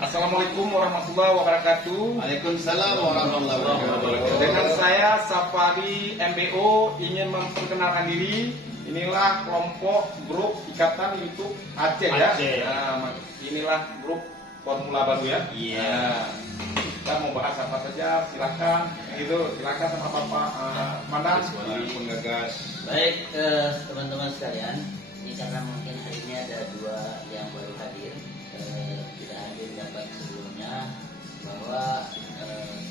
Assalamualaikum warahmatullahi wabarakatuh. Waalaikumsalam warahmatullahi wabarakatuh. Dengan saya Sapari MBO ingin memperkenalkan diri. Inilah kelompok grup Ikatan YouTube Aceh ya. Nah, inilah grup formula baru ya. Iya. Nah, kita mau bahas apa saja silakan. Silakan sama Bapak Mandan Di penggagas. Baik teman-teman sekalian, ini karena mungkin hari ini ada dua yang baru hadir, tidak hadir dapat sebelumnya, bahwa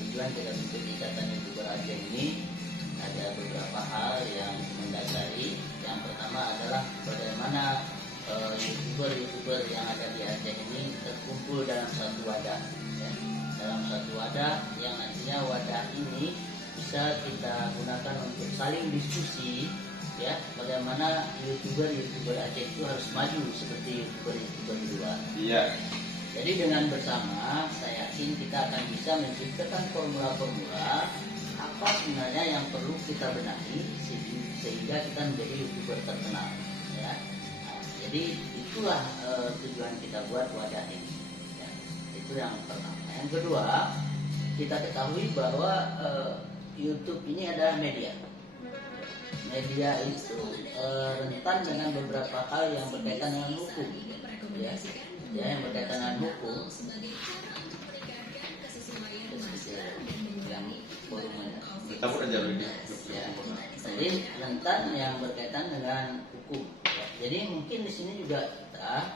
tujuan kita bentuk Ikatan YouTuber Aceh ini ada beberapa hal yang mendasari. Yang pertama adalah bagaimana YouTuber yang ada di Aceh ini terkumpul dalam satu wadah, ya. Dalam satu wadah yang nantinya wadah ini bisa kita gunakan untuk saling diskusi, ya, bagaimana YouTuber Aceh itu harus maju seperti YouTuber di luar. Iya. Jadi dengan bersama saya yakin kita akan bisa menciptakan formula-formula apa sebenarnya yang perlu kita benahi sehingga kita menjadi YouTuber terkenal, ya. Nah, jadi itulah tujuan kita buat wadah ini, ya. Itu yang pertama. Yang kedua, kita ketahui bahwa YouTube ini adalah media. Media itu rentan dengan beberapa hal yang berkaitan dengan hukum, ya, yang berkaitan dengan hukum. Yang Kita pun aja lebih. ya, jadi rentan yang berkaitan dengan hukum. Ya. Jadi mungkin di sini juga kita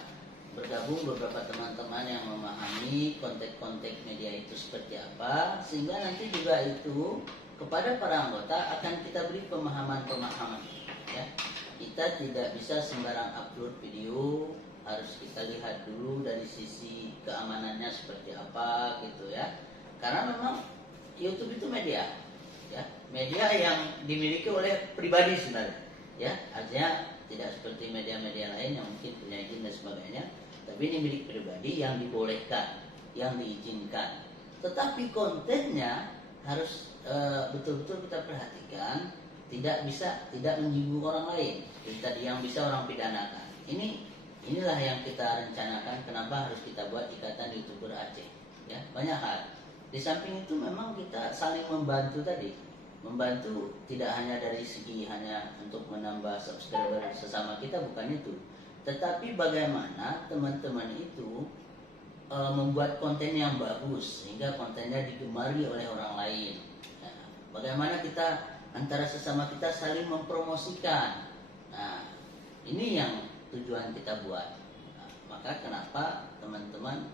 bergabung beberapa teman-teman yang memahami konteks-konteks media itu seperti apa, sehingga nanti juga itu kepada para anggota akan kita beri pemahaman-pemahaman, ya. Kita tidak bisa sembarang upload video, harus kita lihat dulu dari sisi keamanannya seperti apa gitu ya. Karena memang YouTube itu media, ya, media yang dimiliki oleh pribadi sebenarnya, ya. Artinya tidak seperti media-media lain yang mungkin punya izin dan sebagainya, tapi ini milik pribadi yang dibolehkan, yang diizinkan. Tetapi kontennya harus betul-betul kita perhatikan, tidak menyinggung orang lain, yang bisa orang pidanakan. Inilah yang kita rencanakan. Kenapa harus kita buat Ikatan YouTuber Aceh? Ya, banyak hal. Di samping itu memang kita saling membantu tadi. Membantu tidak hanya dari segi hanya untuk menambah subscriber sesama kita, bukan itu. Tetapi bagaimana teman-teman itu membuat konten yang bagus sehingga kontennya digemari oleh orang lain. Nah, bagaimana kita antara sesama kita saling mempromosikan. Nah, ini yang tujuan kita buat. Nah, maka kenapa teman-teman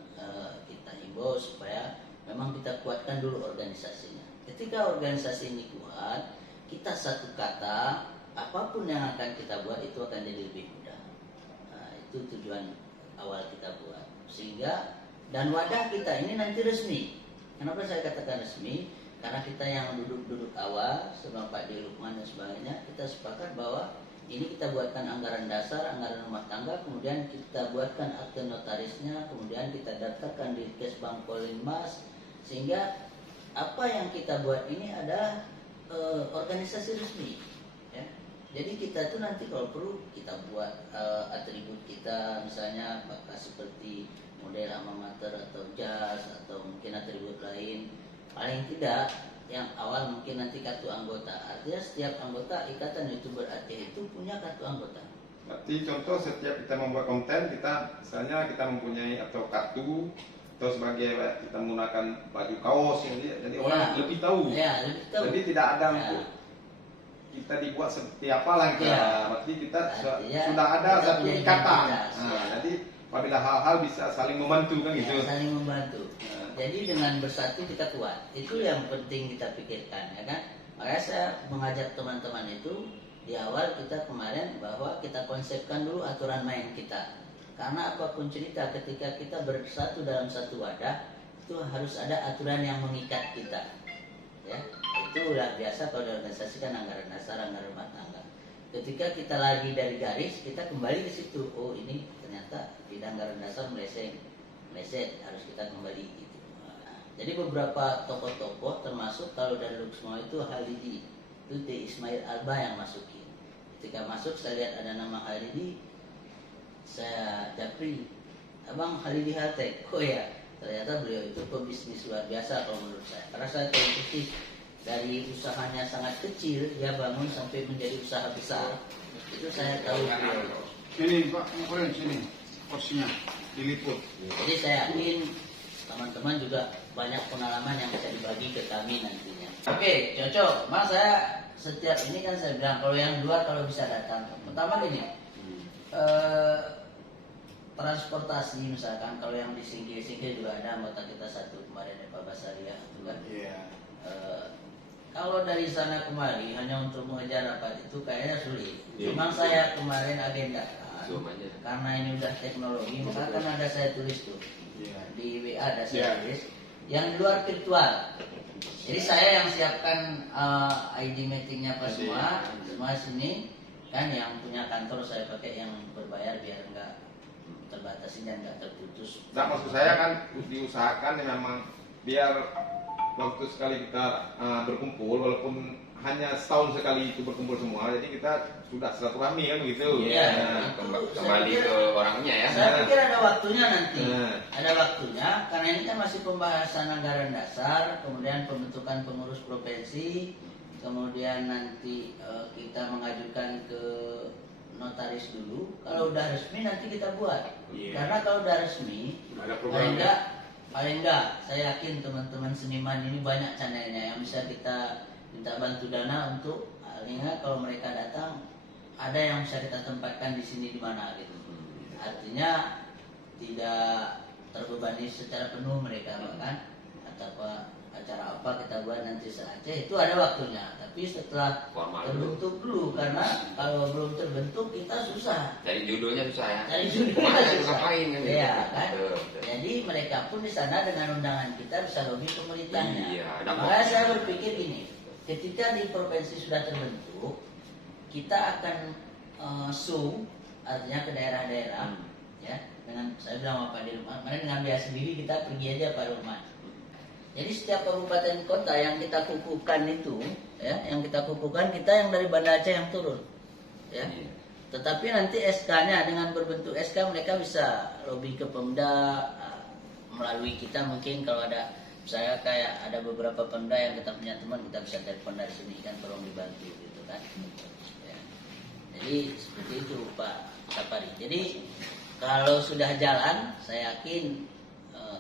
kita himbau supaya memang kita kuatkan dulu organisasinya. Ketika organisasi ini kuat, kita satu kata, apapun yang akan kita buat itu akan jadi lebih mudah. Nah, itu tujuan awal kita buat. Sehingga dan wadah kita ini nanti resmi. Kenapa saya katakan resmi? Karena kita yang duduk-duduk awal sama Pak Di Lukman dan sebagainya, kita sepakat bahwa ini kita buatkan anggaran dasar, anggaran rumah tangga, kemudian kita buatkan akte notarisnya, kemudian kita daftarkan di Kesbank Polinmas, sehingga apa yang kita buat ini adalah organisasi resmi, ya. Jadi kita tuh nanti kalau perlu kita buat atribut kita, misalnya apakah seperti model alma mater atau jas atau mungkin atribut lain. Paling tidak yang awal mungkin nanti kartu anggota. Artinya setiap anggota Ikatan YouTuber Aceh itu punya kartu anggota. Berarti contoh setiap kita membuat konten, misalnya kita mempunyai atau kartu atau sebagai kita menggunakan baju kaos jadi orang lebih tahu. Ya, lebih tahu. Jadi tidak ada untuk kita dibuat seperti apalah kita. Ya. Berarti kita Artinya, sudah ada kita satu punya ikatan. identitas, Nah, ya. jadi apabila hal-hal bisa saling membantu kan gitu. Ya, saling membantu. Jadi dengan bersatu kita kuat. Itu yang penting kita pikirkan, ya kan? Makanya saya mengajak teman-teman itu di awal kita kemarin bahwa kita konsepkan dulu aturan main kita. Karena apapun cerita ketika kita bersatu dalam satu wadah itu harus ada aturan yang mengikat kita. Ya, itu udah biasa kalau diorganisasikan anggaran dasar, anggaran rumah tangga. Ketika kita lagi dari garis, kita kembali ke situ. Oh, ini ternyata di anggaran dasar meleset, harus kita kembali gitu. Nah, jadi beberapa tokoh-tokoh termasuk kalau dari Luxmo itu Halidi, itu T. Ismail Alba yang masukin. Ketika masuk saya lihat ada nama Halidi, saya japri Abang Halidi Hatek. Oh ya, ternyata beliau itu pebisnis luar biasa kalau menurut saya. Karena saya tahu dari usahanya sangat kecil dia bangun sampai menjadi usaha besar. Itu saya tahu beliau. Ini Pak, sini porsinya diliput. Jadi saya yakin teman-teman juga banyak pengalaman yang bisa dibagi ke kami nantinya. Oke, cocok. Mas saya setiap ini kan saya bilang kalau yang luar kalau bisa datang. Pertama gini, transportasi misalkan kalau yang di Singkil juga ada anggota kita satu kemarin Pak Basaria itu kan. Iya. Kalau dari sana kemari hanya untuk mengejar apa itu kayaknya sulit. Memang saya kemarin agendakan karena ini udah teknologi, maka kan ada saya tulis tuh di WA ada saya tulis yang di luar virtual. Jadi saya yang siapkan ID meetingnya apa semua sini kan yang punya kantor saya pakai yang berbayar biar enggak terbatasi dan enggak terputus. Nah, maksud saya kan diusahakan memang biar waktu sekali kita berkumpul walaupun hanya setahun sekali itu berkumpul semua, jadi kita sudah silaturahmi kan begitu. Iya. Kembali ke orangnya ya. Saya pikir ada waktunya nanti. Ada waktunya karena ini kan masih pembahasan anggaran dasar, kemudian pembentukan pengurus provinsi, kemudian nanti kita mengajukan ke notaris dulu. Kalau udah resmi nanti kita buat. Karena kalau udah resmi, paling enggak saya yakin teman-teman seniman ini banyak channelnya yang bisa kita minta bantu dana untuk palingan kalau mereka datang ada yang bisa kita tempatkan di sini di mana gitu. Artinya tidak terbebani secara penuh mereka bahkan atau acara apa kita buat nanti se-Aceh itu ada waktunya. Tapi setelah terbentuk dulu karena kalau belum terbentuk kita susah. Dari judulnya susah ya. Dari judulnya susah. Ngapain kan? Iya kan. Betul. Jadi mereka pun di sana dengan undangan kita bisa lobby pemerintahnya. Iya, Makanya saya berpikir gini, ketika di provinsi sudah terbentuk, kita akan show artinya ke daerah-daerah, ya. Dengan saya bilang apa di rumah, kemarin dengan biaya sendiri kita pergi aja Pak Rumah. Jadi setiap kabupaten kota yang kita kukuhkan itu, ya, yang kita kukuhkan kita yang dari Banda Aceh yang turun, ya. Tetapi nanti SK-nya dengan berbentuk SK mereka bisa lobby ke Pemda melalui kita mungkin kalau ada saya kayak ada beberapa Pemda yang kita punya teman kita bisa telepon dari sini kan tolong dibantu gitu kan. Ya. Jadi seperti itu Pak Sapari. Jadi kalau sudah jalan saya yakin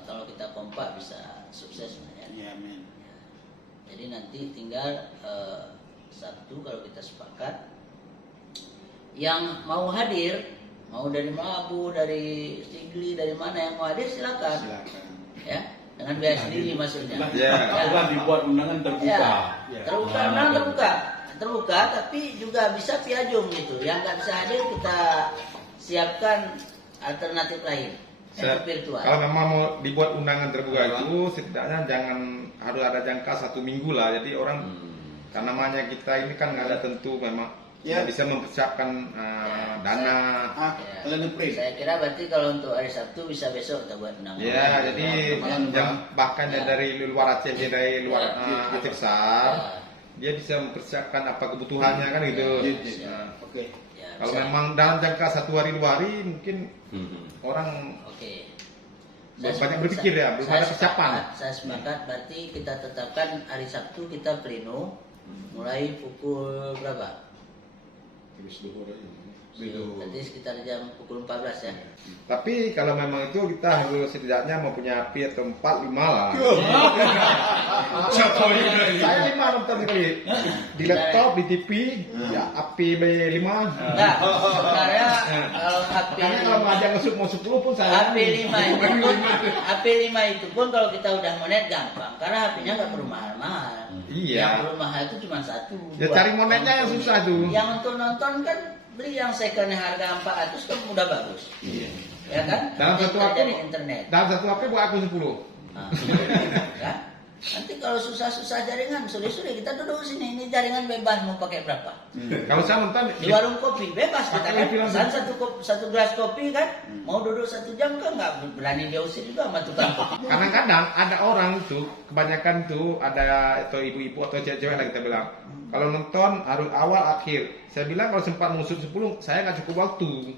kalau kita kompak bisa sukses ya. Iya, amin. Jadi nanti tinggal Sabtu kalau kita sepakat yang mau hadir, mau dari Mabu, dari Sigli, dari mana yang mau hadir silakan. Ya, dengan biaya sendiri maksudnya. Kan dibuat undangan terbuka. Terbuka, terbuka, tapi juga bisa via Zoom gitu. Yang nggak bisa hadir kita siapkan alternatif lain. Virtual. Kalau memang mau dibuat undangan terbuka itu setidaknya jangan harus ada jangka 1 minggu lah. Jadi orang karena namanya kita ini kan nggak ada tentu memang bisa mempersiapkan dana. Saya kira berarti kalau untuk hari Sabtu bisa besok kita buat undangan. Ya, jadi bahkan dari luar Aceh, dari luar Aceh besar, dia bisa mempersiapkan apa kebutuhannya kan gitu. Oke. Kalau memang dalam jangka 1 hari 2 hari mungkin orang banyak berpikir ya, belum ada persiapan. Saya sepakat, berarti kita tetapkan hari Sabtu kita pleno mulai pukul berapa? Berarti sekitar jam pukul 14 ya. Tapi kalau memang itu kita harus setidaknya mempunyai api atau 4-5 lah. Saya 5 nonton sekali. Di laptop, di TV, ya api 5. Enggak, sebenarnya kalau api Karena kalau ngajak ngesuk mau 10 pun saya. HP 5 itu pun kalau kita udah monet gampang. Karena HP-nya nggak perlu mahal-mahal. Iya. Yang perlu mahal itu cuma 1. Ya cari monetnya yang susah tuh. Yang untuk nonton kan beli yang second harga 400 kan udah bagus. Iya. Ya kan? Dalam satu Kita HP cari internet. Dalam satu HP buat aku 10. Kan? Nanti kalau susah-susah jaringan, sulit-sulit kita duduk sini. Ini jaringan bebas mau pakai berapa? Kalau saya nonton Di warung kopi bebas kita kan. Pakai Pesan satu gelas kopi kan. Mau duduk 1 jam kan nggak berani dia usir juga sama tukang kopi. kadang-kadang ada orang tuh, kebanyakan tuh ada atau ibu-ibu atau cewek-cewek lah kita bilang. Kalau nonton harus awal akhir. Saya bilang kalau sempat ngusut 10, saya nggak cukup waktu.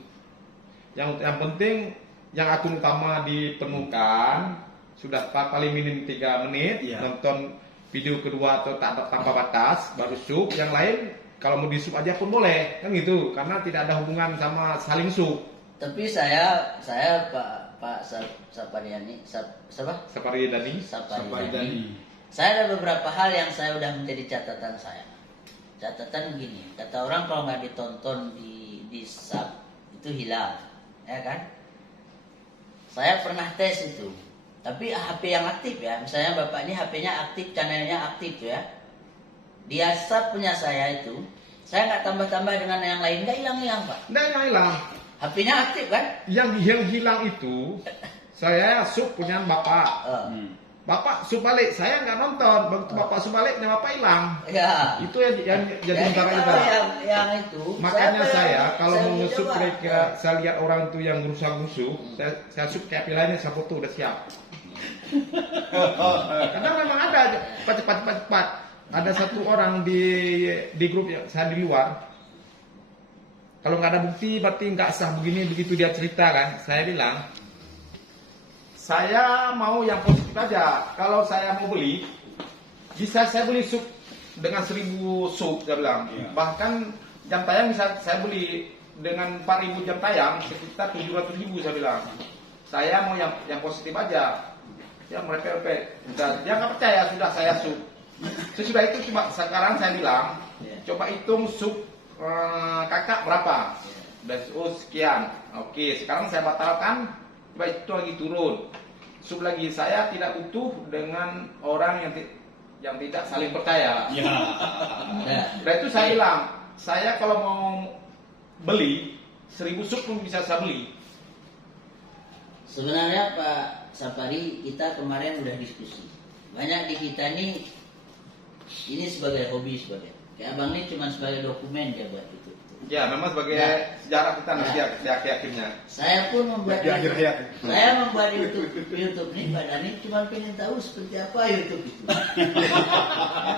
Yang penting yang akun utama dipenuhkan, sudah paling minim 3 menit, Iya. nonton video kedua atau tanpa batas, baru sub. Yang lain kalau mau di sub aja pun boleh, kan gitu, karena tidak ada hubungan sama saling sub. Tapi saya Pak Sapariani, siapa? Seperti tadi. Sampai Dani. Saya ada beberapa hal yang saya udah menjadi catatan saya. Catatan begini, kata orang kalau nggak ditonton di sub itu hilang, ya kan? Saya pernah tes itu, tapi HP yang aktif ya, misalnya bapak ini HP-nya aktif, channelnya aktif ya. Dia sub punya saya itu, saya nggak tambah-tambah dengan yang lain, nggak hilang-hilang pak. Nggak hilang. HP-nya aktif kan? Yang hilang itu saya sub punya bapak. Bapak sub balik, saya nggak nonton. Begitu bapak sub balik, bapak hilang. Ya. Itu yang jadi Jadi antara kalau kita. yang itu, Makanya saya kalau saya mau uji nge-sub coba. kira-kira saya lihat orang itu yang berusaha-ngusuh, saya sub kayak pilihannya saya foto udah siap. Kadang memang ada cepat. Ada satu orang di grup yang saya di luar. Kalau nggak ada bukti berarti nggak sah begini begitu dia cerita kan. Saya bilang, saya mau yang positif aja. Kalau saya mau beli, bisa saya beli sub dengan 1000 sub, saya bilang. Iya. Bahkan jam tayang bisa saya beli dengan 4000 jam tayang, sekitar 700.000 saya bilang. Saya mau yang positif aja. Ya merepet-repet. Dia nggak percaya, sudah saya sub. Sesudah itu coba sekarang saya bilang, coba hitung sub kakak berapa. Dan sekian. Oke, sekarang saya batalkan. Coba itu lagi turun. Sub lagi, saya tidak butuh dengan orang yang tidak saling percaya. Ya. Dan itu saya bilang, saya kalau mau beli 1000 sub pun bisa saya beli. Sebenarnya Pak Sapari, kita kemarin udah diskusi. Banyak di kita ini sebagai hobi sebagai. Kayak abang ini cuma sebagai dokumen dia buat itu. Ya, memang sebagai sejarah kita nanti di akhir-akhirnya. Saya pun membuat Di akhir hayat. Saya membuat YouTube ini Pak Dhani cuma pengen tahu seperti apa YouTube itu.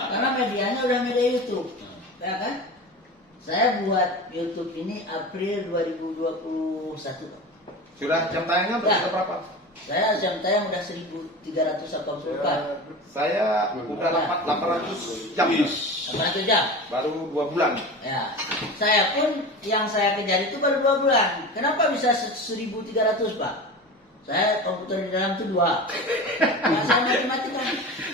Karena medianya udah media YouTube, ya kan? Saya buat YouTube ini April 2021. Sudah jam tayangnya Ya. berapa? Saya jam tayang udah 1384. Saya udah 800 jam. 800 jam. Baru 2 bulan. Ya, saya pun yang saya kejar itu baru 2 bulan. Kenapa bisa 1300 Pak? Saya komputer di dalam itu 2. Nah, saya matematika.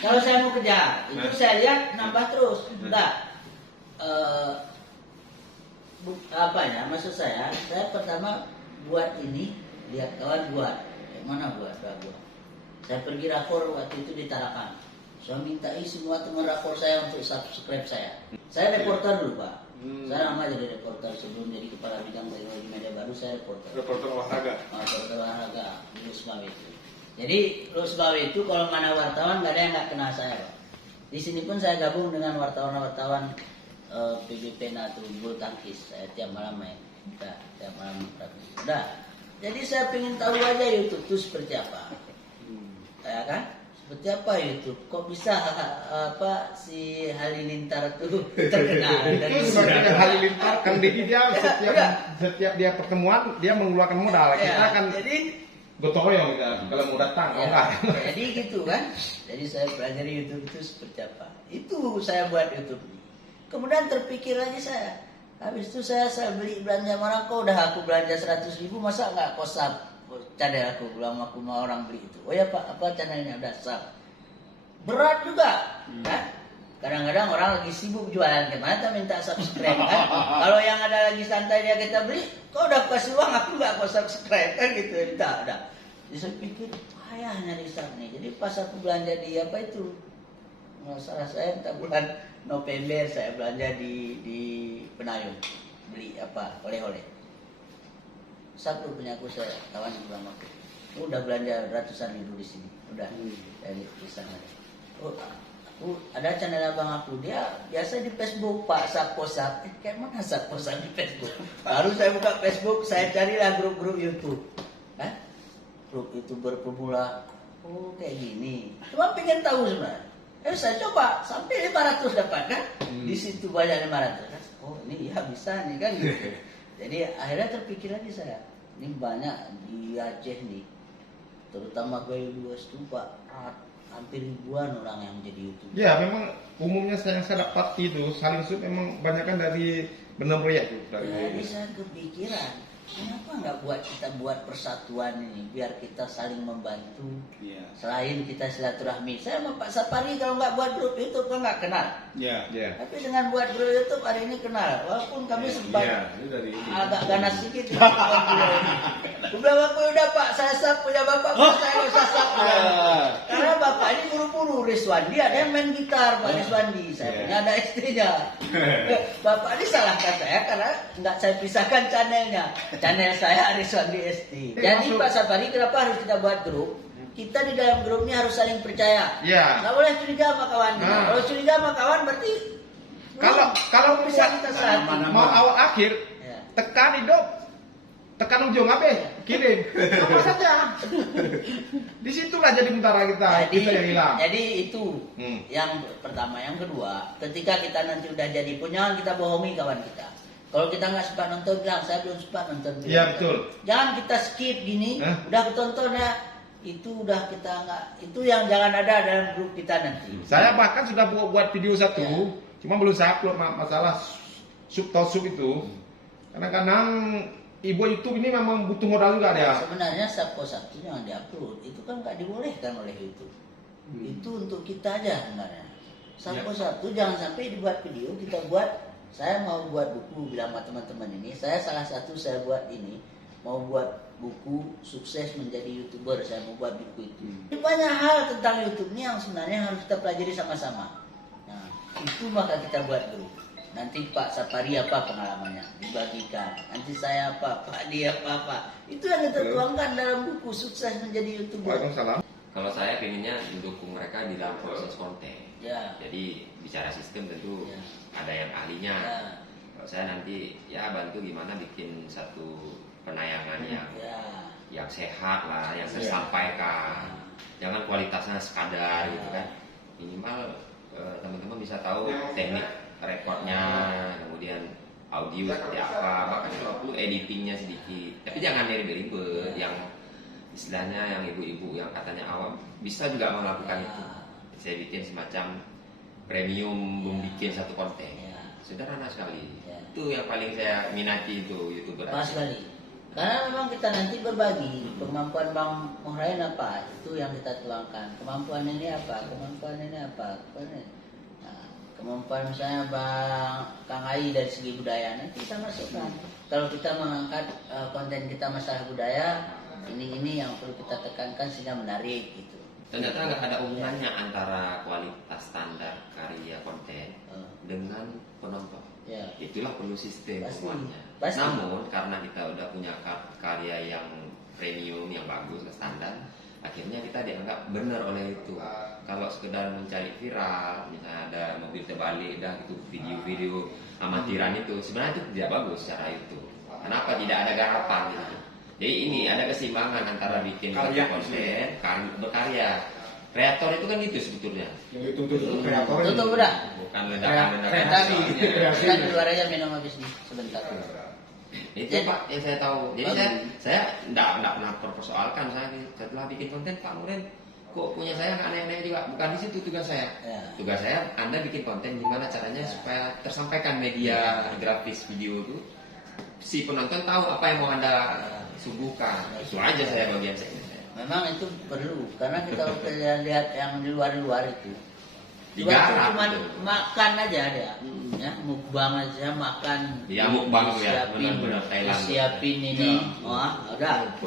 Kalau saya mau kejar, itu saya lihat nambah terus. Enggak. Apa ya? Maksud saya pertama buat ini, lihat kawan buat. Yang mana buat? Saya pergi rakor waktu itu di Tarakan. Saya mintai semua teman rakor saya untuk subscribe saya. Saya reporter dulu Pak. Saya lama jadi reporter sebelum jadi kepala bidang teknologi media baru, saya reporter. Reporter olahraga. Reporter olahraga di Lusmawe itu. Jadi Lusmawe itu kalau mana wartawan nggak ada yang nggak kenal saya Pak. Di sini pun saya gabung dengan wartawan-wartawan PBP atau bulu tangkis. Saya tiap malam main. Tiap malam udah. Jadi saya pengen tahu aja YouTube itu seperti apa. Ya kan? Seperti apa YouTube? Kok bisa si Halilintar tuh terkenal? Itu sebenarnya Halilintar kan dia setiap dia pertemuan dia mengeluarkan modal. Kita kan jadi gotong royong kita kalau mau datang. jadi gitu kan. Jadi saya pelajari YouTube itu seperti apa. Itu saya buat YouTube ini. Kemudian terpikir lagi saya. Habis itu saya beli belanja orang, kok udah aku belanja 100.000, masa nggak kau sub channel aku, bilang aku mau orang beli itu. Oh ya Pak, apa channelnya udah sub. Berat juga, kan? Kadang-kadang orang lagi sibuk jualan, kemana minta subscribe kan? Kalau yang ada lagi santai dia kita beli, kok udah kasih uang aku nggak kau subscribe kan gitu, udah. Jadi saya pikir payah nyari sub nih. Jadi pas aku belanja di apa itu, nggak salah saya entah bulan November saya belanja di Penayung beli apa oleh-oleh. Satu punya aku saya kawan bilang aku, udah belanja ratusan ribu di sini, udah dari sana. Oh, aku ada channel abang aku, dia biasa di Facebook Pak Saposap. Kayak mana Saposap di Facebook? Baru saya buka Facebook, saya carilah grup-grup YouTube, grup YouTuber pemula. Oh kayak gini. Cuma pengen tahu sebenarnya. Saya coba sampai 500 dapat kan? Di situ banyak 500 kan? Oh ini ya bisa nih kan gitu. Jadi akhirnya terpikir lagi saya. Ini banyak di Aceh nih, terutama Gayo Luas tuh Pak, hampir ribuan orang yang menjadi YouTuber. Ya memang umumnya yang saya dapati itu saling sub memang banyakkan dari benar proyek itu. Jadi saya kepikiran, kenapa nggak kita buat persatuan ini biar kita saling membantu. Iya. Selain kita silaturahmi, saya sama Pak Sapari kalau nggak buat grup YouTube kan nggak kenal. Iya. Ya. Tapi dengan buat grup YouTube hari ini kenal, walaupun kami sempat Ini dari ini. agak ganas sedikit. Udah bapak udah Pak, saya sap punya bapak, saya nggak usah sap. Karena bapak ini buru-buru, Rizwandi ada yang main gitar Pak Rizwandi, saya punya ada ST-nya. Bapak ini salahkan saya karena nggak saya pisahkan channelnya. Channel saya Rizwandi ST. Jadi Pak Sapari kenapa harus kita buat grup? Kita di dalam grupnya harus saling percaya. Ya. Nggak boleh curiga sama kawan kita. Kalau curiga sama kawan berarti Kalau bisa kita sehati. mau awal akhir Ya. tekan hidup, tekan ujung apa? Kirim. Apa saja. Disitulah jadi tentara kita yang hilang. Jadi itu Hmm. yang pertama. Yang kedua, ketika kita nanti udah jadi punya, kita bohongi kawan kita. Kalau kita nggak sempat nonton, bilang saya belum sempat nonton. Iya betul. Jangan kita skip gini, udah ketonton ya. Itu udah kita nggak, itu yang jangan ada dalam grup kita nanti. Saya bahkan sudah buat video satu, Ya. cuma belum saya upload masalah sub itu. Kadang-kadang ibu YouTube ini memang butuh modal juga dia. Sebenarnya Sabko satu yang diupload itu kan nggak dibolehkan oleh YouTube. Itu untuk kita aja sebenarnya. Sabko satu jangan sampai dibuat video, kita buat. Saya mau buat buku, bilang sama teman-teman ini. Saya salah satu saya buat ini mau buat buku sukses menjadi YouTuber. Saya mau buat buku itu. Banyak hal tentang YouTube ini yang sebenarnya harus kita pelajari sama-sama. Nah, itu maka kita buat grup. Nanti Pak Sapari apa pengalamannya dibagikan. Nanti saya apa, Pak dia apa. Itu yang kita tuangkan dalam buku sukses menjadi YouTuber. Waalaikumsalam. Kalau saya pengennya mendukung mereka di dalam proses konten. Ya. Jadi bicara sistem tentu Ya. ada yang ahlinya. Ya. Kalau saya nanti ya bantu gimana bikin satu penayangan yang sehat lah, yang tersampaikan. Jangan kualitasnya sekadar gitu kan. Minimal teman-teman bisa tahu teknik rekodnya, kemudian audio seperti apa, bahkan kalau perlu editingnya sedikit. Tapi jangan ribet-ribet yang istilahnya yang ibu-ibu yang katanya awam bisa juga melakukan itu. Saya bikin semacam premium membikin satu konten. Sederhana sekali. Itu yang paling saya minati itu YouTuber. Pas sekali. Karena memang kita nanti berbagi kemampuan Bang Mohrain apa, itu yang kita tuangkan. Kemampuan ini apa, kemampuan ini apa. Nah, kemampuan misalnya Bang Kang Ai dari segi budaya nanti kita masukkan. Kalau kita mengangkat konten kita masalah budaya, ini yang perlu kita tekankan sehingga menarik gitu. Ternyata nggak ada hubungannya antara kualitas standar karya konten dengan penonton. Ya. Itulah perlu sistem Pasti. semuanya. Pasti. Namun karena kita udah punya karya yang premium, yang bagus, standar, akhirnya kita dianggap benar oleh itu. Kalau sekedar mencari viral, misalnya ada mobil terbalik, dah itu video-video amatiran itu, sebenarnya itu tidak bagus secara itu. Kenapa tidak ada garapan gitu? Jadi ini ada keseimbangan antara bikin satu konten, berkarya. Kreator itu kan itu sebetulnya. Yang itu kreator. Tutup udah. Bukan ledakan-ledakan. Kita keluar aja minum habis nih sebentar. Itu Pak yang saya tahu. Jadi saya enggak pernah persoalkan saya setelah bikin konten Pak Muren kok punya saya nggak aneh-aneh juga. Bukan di situ tugas saya. Tugas saya Anda bikin konten gimana caranya supaya tersampaikan media grafis video itu si penonton tahu apa yang mau Anda suguhkan. Itu aja saya bagian saya. Memang itu perlu karena kita lihat yang di luar itu. Digarap Cuma gitu. makan aja dia, ya mukbang aja makan. Dia mukbang ya, siapin, benar-benar Thailand. siapin ini, wah udah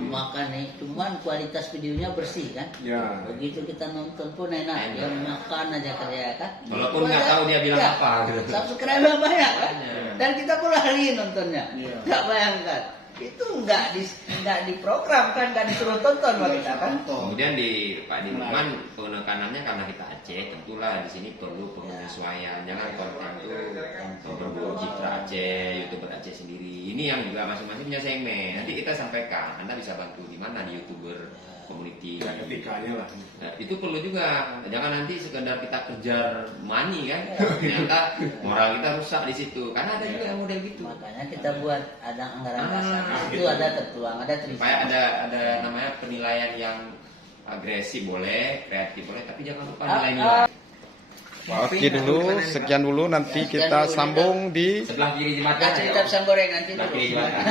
makan nih. Cuman kualitas videonya bersih kan. Ya. Begitu kita nonton pun enak, dia makan aja karya kan. Walaupun nggak tahu dia bilang apa gitu. Subscriber banyak kan. Dan kita pun ahli nontonnya. Iya. Nggak bayangkan. Itu nggak diprogram kan, nggak disuruh tonton sama kita kan. Kemudian di Pak Dirman penekanannya karena kita Aceh, tentulah di sini perlu penyesuaian. Jangan konten itu berbau citra Aceh, YouTuber Aceh sendiri. Ini yang juga masing-masing punya segmen. Nanti kita sampaikan. Anda bisa bantu di mana di YouTuber community. Ya, etikanya lah. Nah, itu perlu juga. Jangan nanti sekedar kita kejar money kan, ternyata moral kita rusak di situ. Karena ada juga yang model gitu. Makanya kita buat ada anggaran dasar. Itu ada tertuang, ada Supaya ada namanya penilaian yang agresif boleh, kreatif boleh, tapi jangan lupa nilai-nilai. Oke dulu, sekian dulu, nanti kita sambung di Sebelah kiri jembatan. Cerita pisang goreng nanti Sebelah dulu. kiri jembatan.